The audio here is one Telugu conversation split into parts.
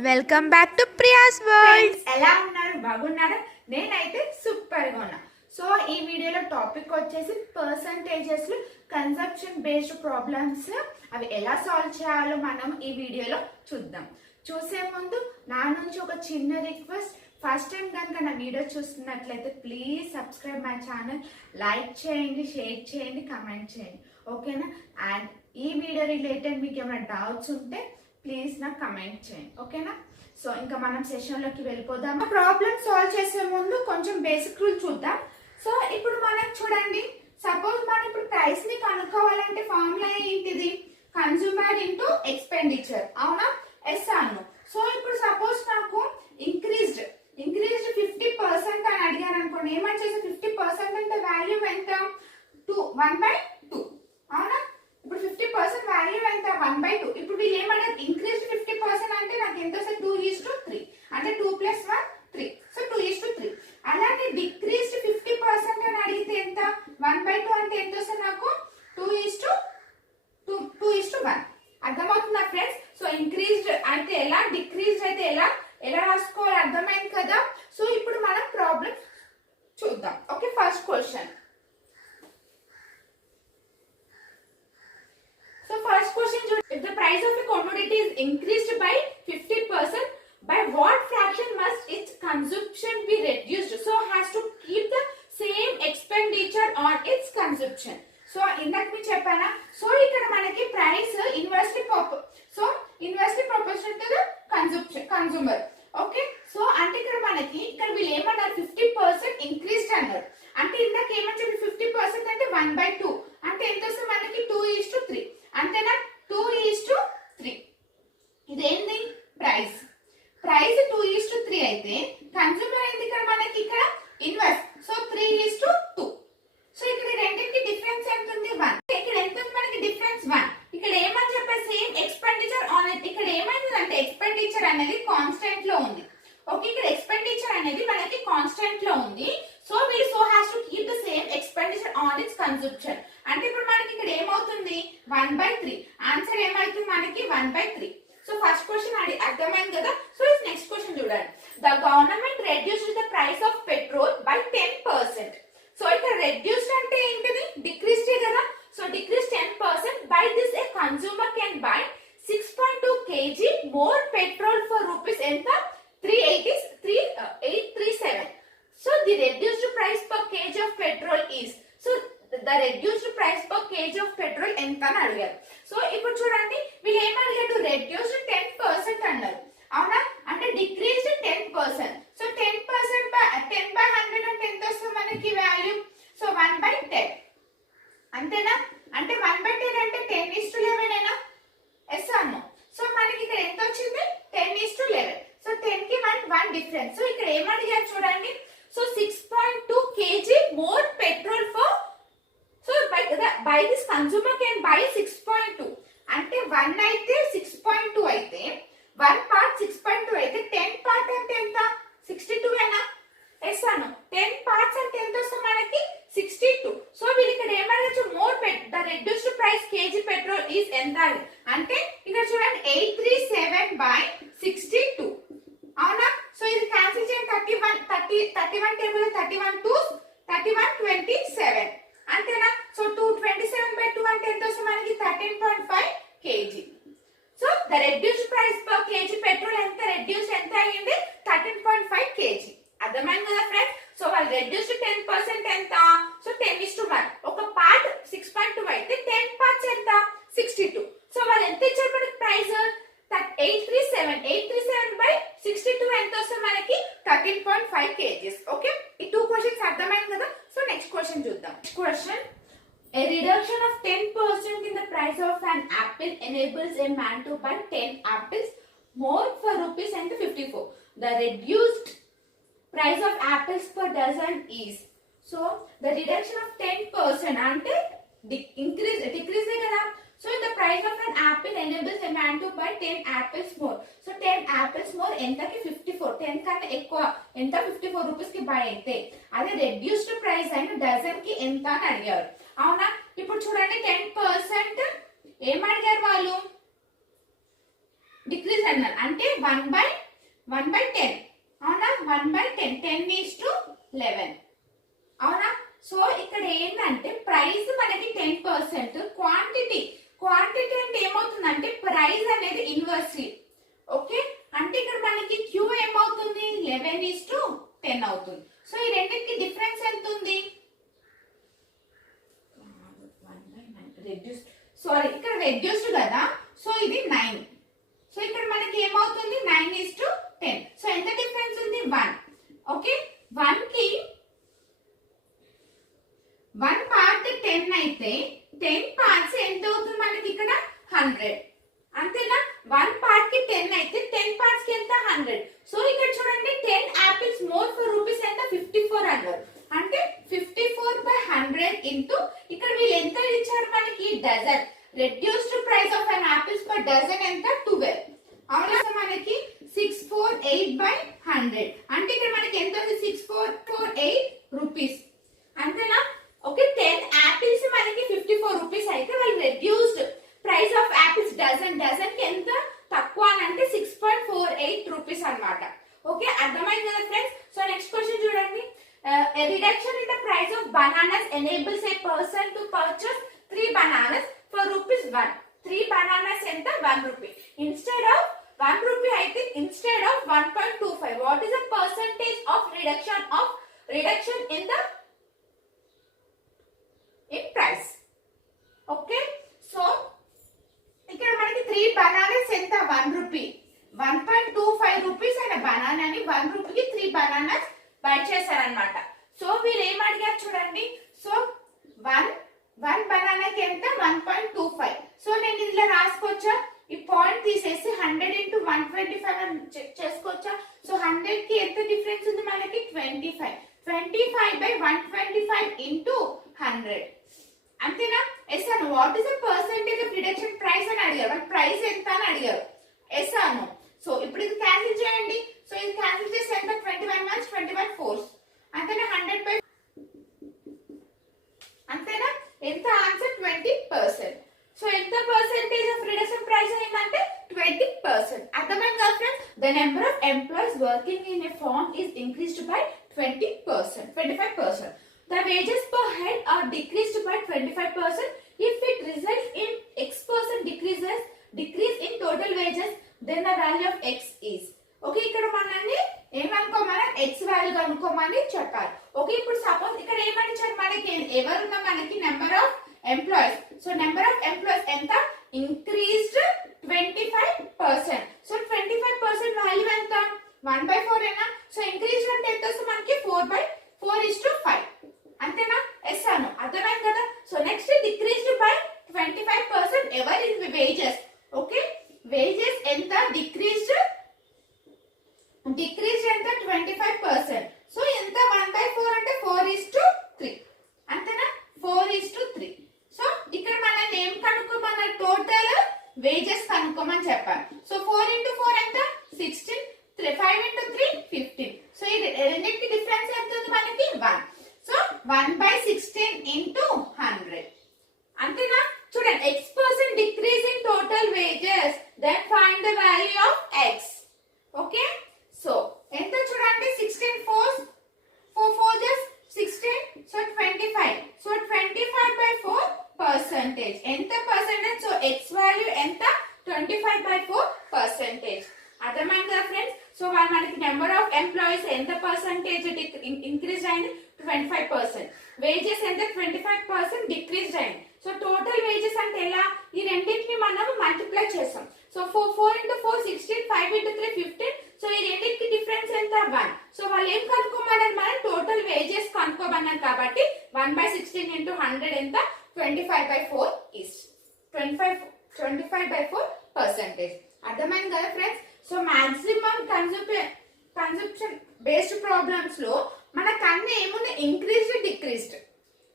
Welcome back to Priya's world. ఎలా ఉన్నారు? బాగున్నారా? నేనైతే సూపర్ గా ఉన్నా. సో ఈ వీడియోలో టాపిక్ వచ్చేసి పర్సంటేజెస్ కన్సంప్షన్ బేస్డ్ ప్రాబ్లమ్స్, అవి ఎలా సాల్వ్ చేయాలో మనం ఈ వీడియోలో చూద్దాం. చూసే ముందు నా నుంచి ఒక చిన్న రిక్వెస్ట్, ఫస్ట్ టైం కనుక నా వీడియో చూస్తున్నట్లయితే please subscribe my channel, like చేయండి, షేర్ చేయండి, కమెంట్ చేయండి, ఓకేనా? అండ్ ఈ వీడియో రిలేటెడ్ మీకు ఏమైనా డౌట్స్ ఉంటే ప్లీజ్ నాకు కమెంట్ చేయండి, ఓకేనా? సో ఇంకా మనం సెషన్లోకి వెళ్ళిపోదాం. ప్రాబ్లమ్ సాల్వ్ చేసే ముందు కొంచెం బేసిక్ రూల్ చూద్దాం. సో ఇప్పుడు మనం చూడండి, సపోజ్ మనం ఇప్పుడు ప్రైస్ ని కనుక్కోవాలంటే ఫార్ములా ఏంటిది? కన్స్యూమర్ ఇంటూ ఎక్స్పెండిచర్, అవునా? ఎస్ అను. సో ఇప్పుడు సపోజ్ నాకు ఇంక్రీజ్డ్ 50% అని అడిగాను అనుకోండి, ఏమని చేసి 50% అంటే వాల్యూ ఎంత? 1/2, అవునా? ఇప్పుడు 50% వాల్యూ ఎంత? 1/2. ఇప్పుడు వీళ్ళు ఏమన్నారు? ఇంక్రీజ్డ్ 50% అంటే నాకు ఎంత వస్తుంది? 2:3, అంటే 2 + 1 3. సో 2:3. అలాగే డిక్రీజ్డ్ 50% అని అడిగితే ఎంత? 1/2 అంటే ఎంత వస్తుంది నాకు? 2:1. అర్థమవుతుందా ఫ్రెండ్స్? సో ఇంక్రీజ్డ్ అయితే ఎలా, డిక్రీజ్డ్ అయితే ఎలా రాసుకోవాలి, అర్థమైంది కదా? సో ఇప్పుడు మనం ప్రాబ్లం చూద్దాం. Okay, first question. So first question, if the price of a commodity is increased by 50%, by what fraction must its consumption be reduced so as to keep the same expenditure on its consumption? So ఇందాక మీకు చెప్పానా? సో ఇక్కడ మనకి price inversely proportional to the consumer. Okay, so అంటే ఇక్కడ మనకి వీళ్ళు ఏమన్నారు? 50% ఇంక్రీజ్డ్ అన్నారు. అంటే ఇందాక ఏమని చెప్పి 50% అంటే 1/2 అంటే ఎంత వస్తుంది మనకి? 2:3. అంతేనా? 2:3. ఇదేంది? ప్రైస్ 2:3 అయితే కన్స్యూమర్ అయింది ఇక్కడ మనకి ఇన్వర్స్. సో 3:2. సో ఇక్కడ రెండింటికి డిఫరెన్స్ ఎంత ఉంది? 1. ఇక్కడ ఎంత ఉంది మనకి డిఫరెన్స్? 1. ఇక్కడ ఏమని చెప్పారు? Same expenditure on it. ఇక్కడ ఏమైందంటే ఎక్స్పెండిచర్ అనేది కాన్స్టెంట్ లో ఉంది. ఓకే, ఇక్కడ ఎక్స్పెండిచర్ అనేది మనకి కాన్స్టెంట్ లో ఉంది. సో వీళ్ళు so has to keep the same expenditure on it's consumption. అంటే ఇప్పుడు మనకి ఇక్కడ ఏమవుతుంది? 1/3. ఆన్సర్ ఏమవుతుంది మనకి? 1/3. సో ఫస్ట్ క్వశ్చన్ అర్థమైంది కదా? సో నెక్స్ట్ క్వశ్చన్ చూడండి. The government reduced the price of petrol by 10%. So ఇక్కడ రెడ్యూస్డ్ అంటే ఏంటిది? డిక్రీస్డ్ కదా? So decrease 10%. By this A consumer can buy 6.2 kg more petrol for rupees ఎంత? 837. So the reduced price per kg of petrol is, so the reduced price per kg of petrol ఎంత అని అడిగారు. సో ఇప్పుడు చూడండి, వీళ్ళు ఏం అడిగారు? రెడ్యూస్డ్ 10% అన్నారు, అవునా? అంటే డిక్రీజ్డ్ 10%. సో 10% 10/100 అంటే ఎంత వస్తుంది మనకి వాల్యూ? సో 1/10. అంతేనా? అంటే 1/10 అంటే 10:11 ఏనా? ఎస్ అను. సో మనకి ఇక్కడ ఎంత వచ్చింది? 10:11. సో 10 కి 1 డిఫరెన్స్. సో ఇక్కడ ఏం అడిగారు చూడండి. So 6.2 kg more petrol for, so by this consumer can buy 6.2. అంటే 1 అయితే 6.2 అయితే 1 part 6.2 అయితే 10 part అంటే ఎంత? 62 ఏనా? ఎస్ అను. 10 parts అంటే ఎంత వస్తుంది మనకి? 62. సో వీళ్ళు ఇక్కడ ఏమడగచ్చు? More the reduced price KG petrol is ఎంత అంటే ఇక్కడ చూడండి 837/62, అవునా? సో ఇది క్యాన్సిల్ చేయండి. 31 టేబుల్ 31 2 3127, అంతేనా? సో 227/2 అంటే ఎంత వస్తుంది మనకి? 13.5 kg. So the reduced price per KG petrol ఎంత? రెడ్యూస్ ఎంత అయ్యింది? 13.5 kg. అర్థమైంది కదా ఫ్రెండ్స్? సో వాళ్ళు రెడ్యూస్డ్ 10% ఎంత? సో 10:1. ఒక పార్ట్ 6.2 అయితే 10 పార్ట్స్ ఎంత? 62. సో వాళ్ళు ఎంత ఇచ్చారు మనకి ప్రైస్? 837/62 ఎంత వస్తుంది మనకి? 13.5 kg. ఓకే, ఈ 2 క్వశ్చన్స్ అర్థమైంది కదా? సో నెక్స్ట్ క్వశ్చన్ చూద్దాం. Next question, a reduction of 10% in the price of an apple enables a man to buy 10 apples more for rupees 54. The reduced price of apples per dozen is, so the reduction of 10% అంటే decrease కదా? So the price of an apple enables a man to buy 10 apples more. So 10 apples more ఎంతకి? 54. 10 కన్నా ఎక్కువ ఎంత? 54 రూపీస్ కి బై అయితే. అదే రెడ్యూస్డ్ ప్రైస్ అయిన డజన్ కి ఎంత అని అడిగారు, అవునా? ఇప్పుడు చూడండి 10% ఏం అడిగారు వాళ్ళు? డిక్రీజ్ ఇంటర్నల్ అంటే 1/10 అవునా, 1/10 10:11 అవునా. సో ఇక్కడ ఏంటంటే ప్రైస్ మనకి 10%, క్వాంటిటీ అంటే ఏమవుతుందంటే ప్రైస్ అనేది ఇన్వర్స్లీ. ఓకే, అంటే ఇక్కడ మనకి క్యూ ఏమవుతుంది 11:10 అవుతుంది. సో ఈ రెండింటికి డిఫరెన్స్ ఎంత ఉంది, ఇక్కడ రెడ్యూస్డ్ కదా, సో ఇది 9. సో ఇక్కడ మనకి ఏమవుతుంది 9:10. సో ఎంత డిఫరెన్స్ ఉంది 1. ఓకే, 1 కి 1 పార్ట్ 10 అయితే 10 పార్ట్స్ ఎంత అవుతుంది మనకి ఇక్కడ 100. అంతేనా, 1 పార్ట్ కి 10 అయితే 10 పార్ట్స్ కి ఎంత 100. సో ఇక్కడ చూడండి 10 apples more for rupees ఎంత 54 అన్నారు. అంటే 54/100 ఇంటూ ఇక్కడ వీళ్ళు ఎంత ఇచ్చారు మనకి dozen. Reduced price of an apples per dozen ఎంత 12. అవునా, మనకి 648/100 అంటే ఇక్కడ మనకి ఎంత ఉంది 6448 రూపీస్. అంతేనా. ఓకే, 10 యాపిల్స్ మనకి 54 రూపీస్ అయితే వాళ్ళు reduced price of apples dozen కి ఎంత తక్కువ అని అంటే 6.48 రూపీస్ అన్నమాట. ఓకే, అర్థమైంది కదా ఫ్రెండ్స్. సో నెక్స్ట్ క్వశ్చన్ చూడండి. A reduction in the price of bananas enables a person to purchase 3 bananas for rupees 1. 3 bananas ఎంత 1 rupee. Instead of 1 rupee అయితే instead of 1.25. What is the percentage of reduction in the price? Okay, so ఇక్కడ మనకి 3 bananas ఎంత 1 rupee. 1.25 రూపీస్ అయిన బనానాని 1 రూపీకి 3 bananas బై చేశారనమాట. సో వీళ్ళు ఏం అడిగారు చూడండి. సో 1 బనానాకి ఎంత 1.25. సో నేను ఇందులో రాసుకోవచ్చా, ఈ పాయింట్ తీసేసి 100 into 125 అని చెక్ చేసుకోవచ్చా. సో 100 కి ఎంత డిఫరెన్స్ ఉంది మనకి 25. 25/125 into 100 అంతేనా. ఎస్ అను what is the percentage of reduction price అని అడిగారు. ప్రైస్ ఎంత అని అడిగారు. ఎస్ అను. సో ఇప్పుడు ఇది క్యాన్సిల్ చేయండి. సో ఇది క్యాన్సిల్ చేస్తే ఎంత 21 1s 21 4s అంతేనా. 100 అంతేనా. ఎంత ఆన్సర్ 20%. సో ఎంత పర్సెంటేజ్ ఆఫ్ రిడక్షన్ ప్రైస్ అయిందంటే 20%. అర్థమైంది కదా friends. The number of employees working in a firm is increased by 25%. The wages per head are decreased by 25%. If it results in X% decrease in total wages, then the value of X is. Okay, ఇక్కడ మనల్ని ఏమనుకోమని X వాల్యూ కనుక్కోమని చెప్పారు. ఓకే, ఇప్పుడు సపోజ్ ఇక్కడ ఏమని ఇచ్చారు మనకి ఎవరున్నా మనకి number of employees. So number of employees ఎంత ఇంక్రీజ్డ్ 25%. సో 25% వాల్యూ ఎంత 1/4 ఏనా. సో ఇంక్రీజ్ అంటే ఎంత వస్తుంది మనకి 4/4:5 అంతేనా. ఎస్ అను అర్థమైంది కదా. So next decreased by 25% ever in wages. Okay, wages ఎంత డిక్రీజ్డ్ ఎంత 25%. సో ఎంత 1/4 అంటే 4:3 అంతేనా. 4:3. సో ఇక్కడ మనం ఏం కనుక్కోమన్న టోటల్ వేజెస్ కనుక్కోమని చెప్పారు. సో 4 into 4 ఎంత 16. 5 into 3 15. సో ఇది రెండింటికి డిఫరెన్స్ ఎంత ఉంది మనకి 1. సో 1/16 into 100 అంతేనా. చూడండి X% decrease in total wages, then find the value of X. Okay, so ఎంత చూడండి 16 4s 4 just 16. సో 25. సో 25/4% ఎంత పర్సెంటేజ్. సో X వాల్యూ ఎంత 25/4%. అర్థమైంది కదా ఫ్రెండ్స్. సో మనకి నెంబర్ ఆఫ్ ఎంప్లాయీస్ ఎంత పర్సెంటేజ్ ఇంక్రీజ్ అయింది 25%. వేజెస్ ఎంత 25% డిక్రీజ్ అయింది. సో టోటల్ వేజెస్ అంటే ఎలా, ఈ రెండింటిని మనం మల్టిప్లై చేస్తాం. So 4 into 4 16. 5 into 3 15. సో ఈ రెండింటికి డిఫరెన్స్ ఎంత 1. సో వాళ్ళు ఏం కనుక్కోమన్నారు మనం టోటల్ వేజెస్ కనుక్కోమన్నారు కాబట్టి 1/16 into 100 ఎంత 25/4 is 25/4%. అర్థమైంది కదా friends. So maximum consumption based problems లో మనకు అన్ని ఏమున్నాయి ఇంక్రీజ్డ్ డిక్రీజ్డ్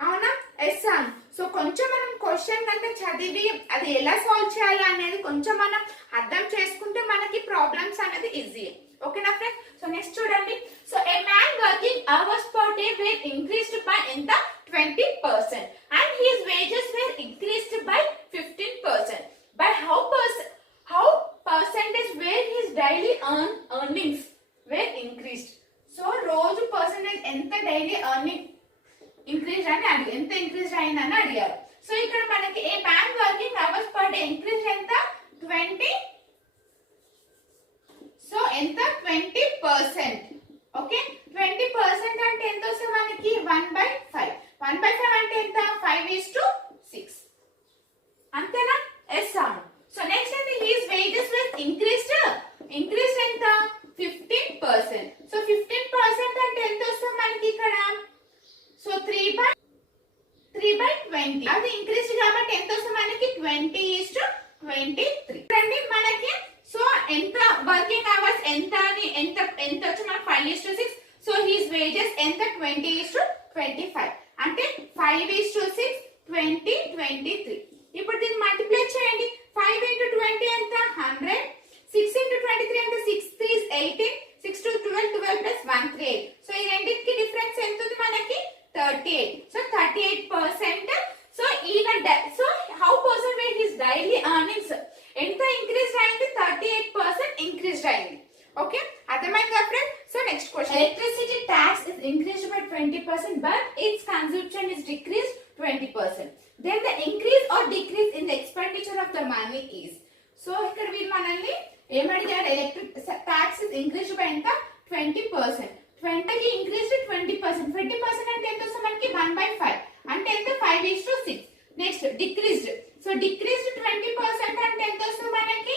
అవునా. ఎస్ అను. సో కొంచెం మనం క్వశ్చన్ కనుక చదివి అది ఎలా సాల్వ్ చేయాలి అనేది కొంచెం మనం అర్థం చేసుకుంటే మనకి ప్రాబ్లమ్స్ అనేది ఈజీ. ఓకేనా ఫ్రెండ్స్. సో నెక్స్ట్ చూడండి. So a man working hours per day were increased by ఎంత 20% and his wages were increased by 15%. By how percentage were daily earnings were increased. So రోజు పర్సంటేజ్ ఎంత డైలీ ఎర్నింగ్ ఇంక్రీజ్ అని అడిగారు, ఎంత ఇంక్రీజ్ అయిందని అడిగారు. సో ఇక్కడ మనకి a man working hours per day increase ఎంత 20. సో ఎంత 20%. ఓకే 20% అంటే ఎంత వస్తుంది మనకి 1/5. 1/5 అంటే ఎంత 5:6 అంతేనా? ఎస్ అవును. సో నెక్స్ట్ అయితే హీస్ వేజెస్ విత్ ఇంక్రీస్డ్ ఎంత 15%. సో 15% అంటే ఎంత వస్తుంది మనకి ఇక్కడ? సో 3/20 అది ఇంక్రీజ్ కాబట్టి ఎంత వస్తుంది మనకి 20:23 అండి మనకి. సో ఎంత వర్కింగ్ అవర్స్ ఎంత వచ్చి మనకి 5:6. సో హీస్ వేజెస్ ఎంత 20:25 అంటే 5:6 20 23. ఇప్పుడు దీన్ని మల్టిప్లై చేయండి. 5 into 20 ఎంత 100. 6 into 23 అంటే 6 3 is 18. 6 to 12 12 plus 1 3 8. సో ఈ రెండింటికి డిఫరెన్స్ ఎంత ఉంది మనకి 38. సో 38%. సో ఈయన so how percentage his daily earnings ఎంత ఇంక్రీజ్ అయింది? 38% ఇంక్రీజ్ అయింది. ఓకే అర్థమైందా friends? So next question. Electricity tax is increased by 20% but it's consumption is decreased 20%. Then the increase or decrease in the expenditure of the money is. So ఇక్కడ వీళ్ళు మనల్ని ఏమడిగారు? Electric tax is increased by ఎంత 20%. 20కి ఇంక్రీజ్డ్ 20%. 20% అంటే ఎంత వస్తుంది మనకి 1/5 అంటే ఎంత 5:6. Next decreased. సో డిక్రీజ్డ్ 20% అంటే ఎంత వస్తుంది మనకి?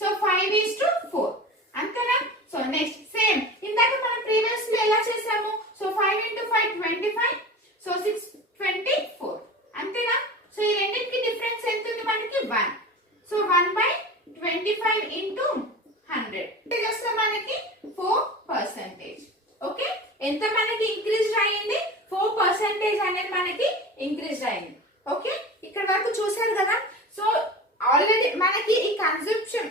సో 5:4 అంతేనా? సో నెక్స్ట్ సేమ్ ఇందాక మనం ప్రీవియస్ లో ఎలా చేసాము? So 5 into 5 25. సో 6 24 అంతేనా? సో ఈ రెండింటికి డిఫరెన్స్ ఎంత ఉంది మనకి 1. సో 1/25 into 100 ఇది వస్తుంది మనకి 4%. ఓకే ఎంత మనకి ఇంక్రీజ్ అయ్యింది? 4% అనేది మనకి ఇంక్రీజ్ అయింది. ఓకే ఇక్కడ వరకు చూసారు కదా. సో ఆల్రెడీ మనకి ఈ కన్సంప్షన్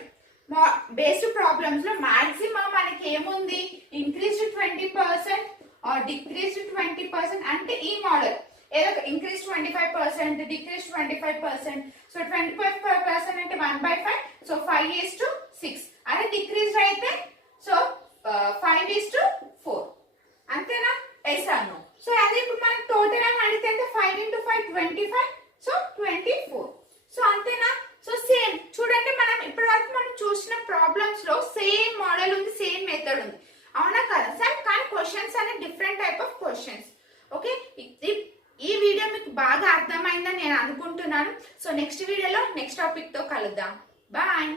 బేస్డ్ ప్రాబ్లమ్స్ లో మాక్సిమం మనకి ఏముంది? ఇంక్రీజ్డ్ 20% ఆర్ డిక్రీజ్డ్ 20% అంటే ఈ మోడల్ ఏదో ఇంక్రీజ్ 25% డిక్రీజ్ 25%. సో 25% అంటే 1/5. సో 5:6 అదే డిక్రీజ్ అయితే సో 5:4 అంతేనా? ఎస్ అను. సో అదే ఇప్పుడు మనకి టోటల్ అని అడిగితే 5 into 5 25. సో 24. సో అంతేనా? సో సేమ్ చూడండి మనం ఇప్పటి వరకు మనం చూసిన ప్రాబ్లమ్స్ లో సేమ్ మోడల్ ఉంది, సేమ్ మెథడ్ ఉంది, అవునా కదా సార్? కానీ క్వశ్చన్స్ అనే different type of questions. Okay ఈ వీడియో మీకు బాగా అర్థమైందని నేను అనుకుంటున్నాను. సో నెక్స్ట్ వీడియోలో నెక్స్ట్ టాపిక్ తో కలుద్దాం. బాయ్.